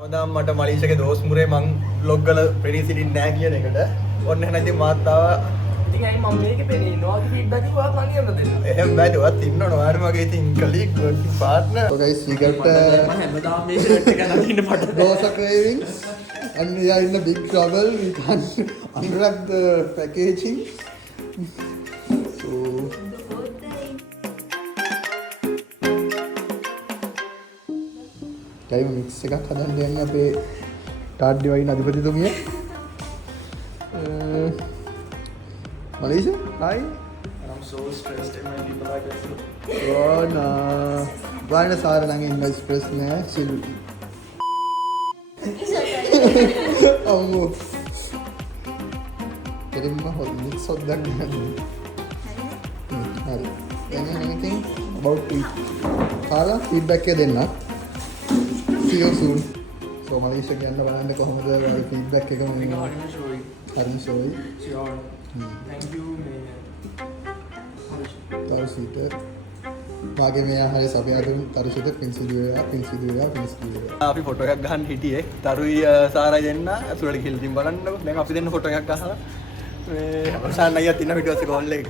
හැමදාම මට මලීෂාගේ දෝස් මුරේ මං vlog වල ප්‍රෙඩි සිටින්නේ නැහැ කියන එකට ඔන්න එහෙනම් ඉතින් මාත් තාව ඉතින් අයි මම මේකේ පෙරේ ඉන්නවාගේ ෆීඩ්බැක් එක ඔයාලා කනියන්න දෙන්න. එහෙම බෑ ඔයත් ඉන්නවනේ ඔයාලා මගේ ඉතින් colleague working partner. So guys we got මම හැමදාම මේ ෂර්ට් එක නගින්න මට dosa cravings and we are in a big trouble. We can't unwrap the packaging. So time mix එකක් හදන්න යන්නේ අපේ ටාඩ්ඩි වයින් අධිපතිතුමිය. Malaysia, hi. I'm so stressed in my people like this. Oh no. Why Sara lang in my stress na? Chill. Oh. Pero mahal mix of that. Hari. Anything about it? Sara feedback ke denna. See you soon. So Malaysia ke anda balanda kohomada feedback එක මම හරිම ෂෝයි. Sure. Thank you. තරුසිත වාගේ මේ ආහාරය සපයාදුන් තරුසිත පින්සිදුවේවා පින්සිදුවේවා අපි photo එකක් ගන්න හිටියේ තරුයි සාරයි දෙන්න ඇතුළට ගිහින් ඉතින් බලන්නකො දැන් අපි දෙන්න ෆොටෝ එකක් ගහලා මේ අපසාන් අයියා තින්න පිටුවස්සේ කෝල් එක